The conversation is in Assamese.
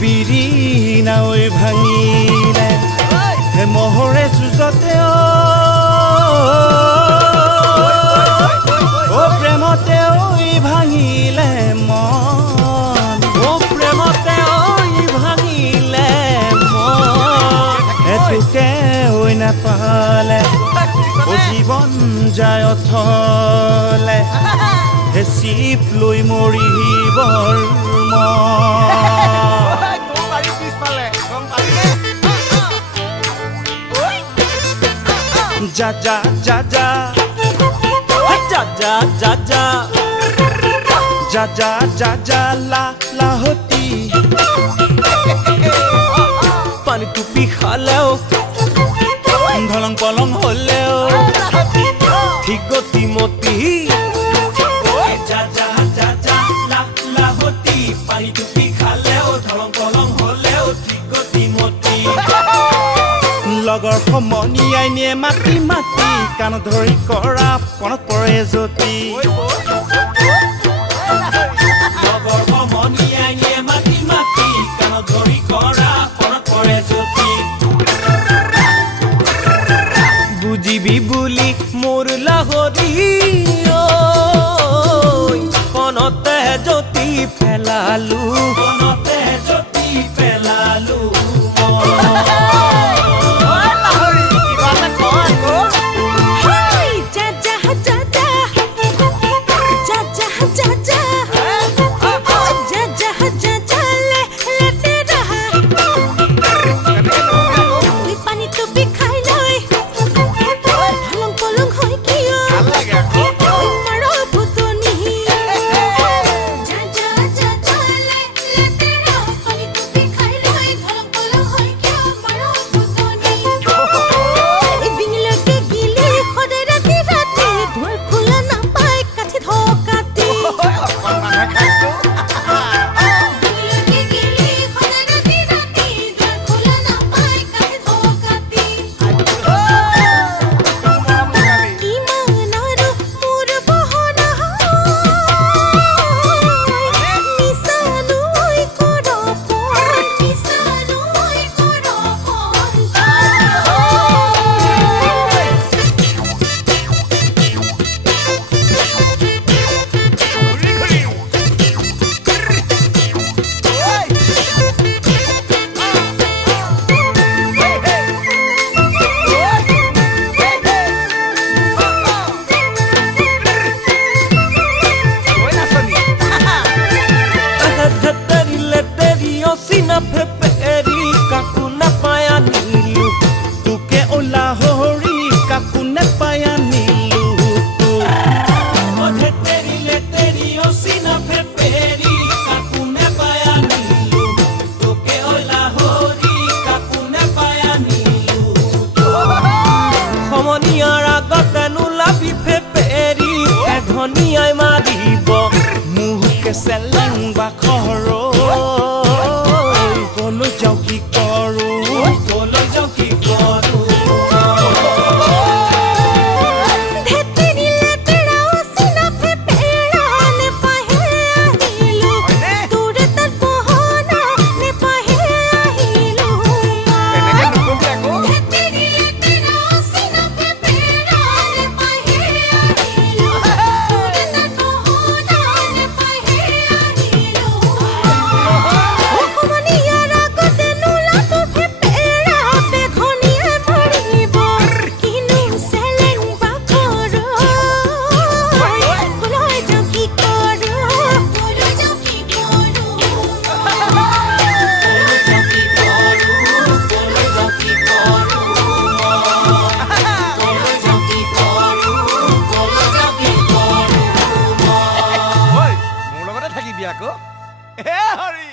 বিৰি নাৱৈ ভাঙিলে হে মহৰে যুঁজতে অ প্ৰেমতে ঐ ভাঙিলে মন অ প্ৰেমতে ঐ ভাঙিলে মন এটোকে ঐ নাপালে অ জীৱন যায় অথলে হে চিপ লৈ মৰিবৰ Ja ja ja ja ja ja ja ja ja ja ja ja la la hoti pani tu pikhaleo dholong polong holeo thik goti moti ja ja ja ja la la hoti pani tu pikhaleo dholong polong holeo thik goti moti লগৰ সমনীয়াই নিয়ে মাতি মাতি কাণ ধৰি কৰা পণত পৰে জ্যোতি লগৰ সমনীয়াই নিয়ে মাতি মাতি কাণ ধৰি কৰা পণত পৰে জ্যোতি বুজিবি বুলি মোৰ লাহৰি পণতে জ্যোতি পেলালো পণতে জ্যোতি পেলালো ধনিয়াই মাৰিব মুহকে চেলেং বাখৰো কলৈ যাওঁ কি কৰোঁ কলৈ যাওঁ কি কৰোঁ Hey, hurry!